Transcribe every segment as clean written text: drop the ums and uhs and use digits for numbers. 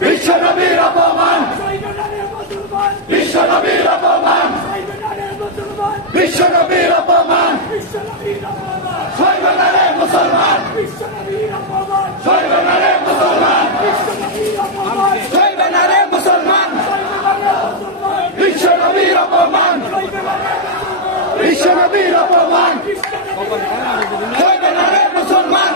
বিশ্বনবীর অপমান, বিশ্বনবীর অপমান, বিশ্বনবীর অপমান, সর্বনারে মুসলমান, সর্বনারে মুসলমান, সর্বনারে মুসলমান, বিশ্বনবীর অপমান, বিশ্বনবীর অপমান, সর্বনারে মুসলমান,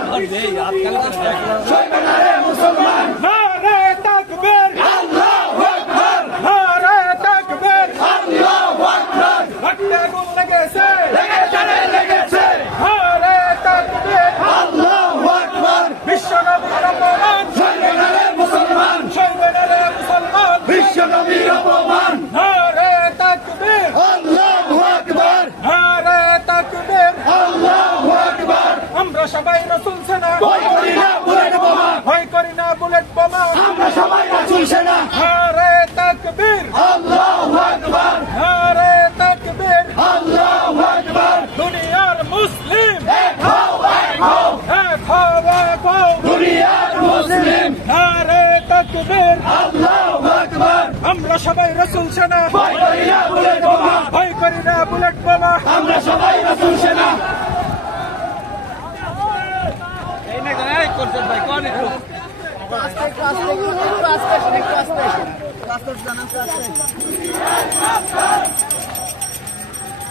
সর্বনারে মুসলমান। নারে তাকবীর, আল্লাহু আকবার, নারে তাকবীর, আল্লাহু আকবার, রক্তে আগুন লেগেছে, লেগেছে রে লেগেছে, নারে তাকবীর, আল্লাহু আকবার, বিশ্বনবীর অপমান, সর্বনারে মুসলমান, সর্বনারে মুসলমান, বিশ্বনবীর অপমান, নারে তাকবীর, আল্লাহু আকবার, নারে তাকবীর, আল্লাহু আকবার। আমরা সবাই রাসূল সেনা, ভয় করি না বুলেট বোমা, ভয় করি না বুলেট বোমা, আমরা সবাই রাসূল সেনা, নারে তাকবীর, আল্লাহু আকবার, নারে তাকবীর, আল্লাহু আকবার। দুনিয়ার মুসলিম এক হও, এক হও, এক হও, এক হও, দুনিয়ার মুসলিম, নারে তাকবীর, আল্লাহু আকবার। আমরা সবাই রাসূল সেনা, ভয় করি না বুলেট বোমা, ভয় করি না বুলেট বোমা। আমরা সবাই রাসূল সেনা।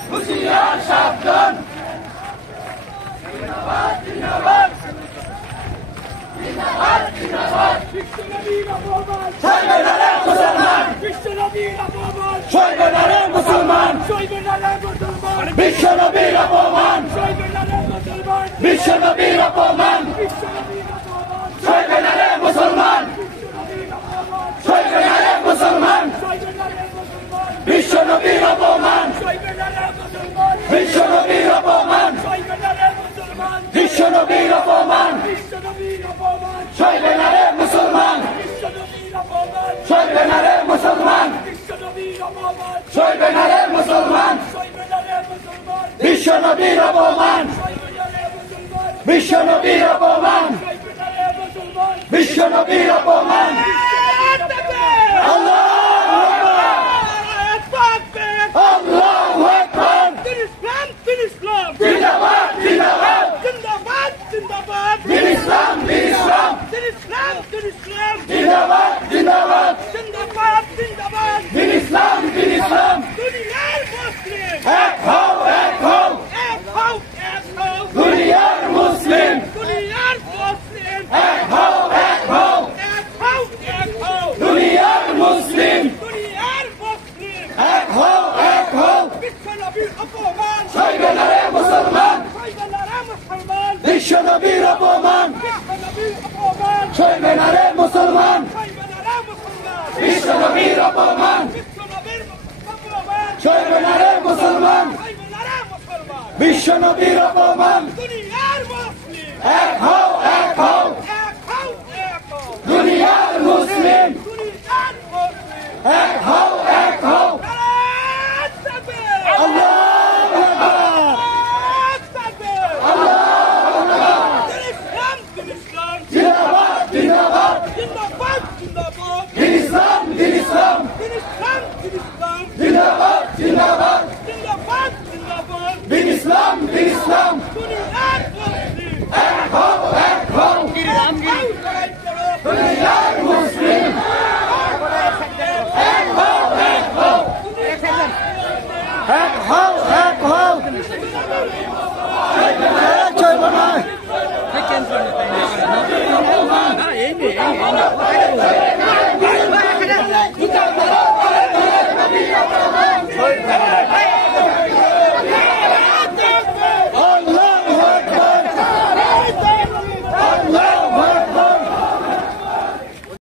হুঁশিয়ার সাবধান, সর্বনারে মুসলমান, সর্বনারে মুসলমান, বিশ্বনবীর অপমান, বিশ্বনবীর অপমান, সর্বনারে মুসলমান, সর্বনারে মুসলমান, বিশ্বনবীর অপমান, বিশ্বনবীর অপমান, বিশ্বনবীর অপমান, সর্বনারে মুসলমান, সর্বনারে মুসলমান, সর্বনারে মুসলমান, বিশ্বনবীর অপমান, বিশ্বনবীর অপমান, বিশ্বনবীর অপমান। আল্লাহু আকবার, আল্লাহু আকবার, জিন্দাবাদ, জিন্দাবাদ, দিন ইসলাম, দিন ইসলাম, জিন্দাবাদ, জিন্দাবাদ, দিন ইসলাম, দিন ইসলাম। এক হও, এক হও, দুনিয়ার মুসলিম, এক হও, এক হও, দুনিয়ার মুসলিম, এক হও, এক হও, সর্বনারে মুসলমান, বিশ্বনবীর অপমান, সর্বনারে মুসলমান, বিশ্বনবীর অপমান, সর্বনারে মুসলমান, বিশ্বনবীর অপমান। এক হও, এক হও, দুনিয়ার মুসলিম, এক হও, এক হও। আল্লাহু আকবার, আল্লাহু আকবার, জিন্দাবাদ, জিন্দাবাদ, দিন ইসলাম, দিন ইসলাম, জিন্দাবাদ, জিন্দাবাদ, দিন ইসলাম, দিন ইসলাম। এক হও, এক হও, দুনিয়ার মুসলিম, এক হও, এক হও, এক হও, এক হও।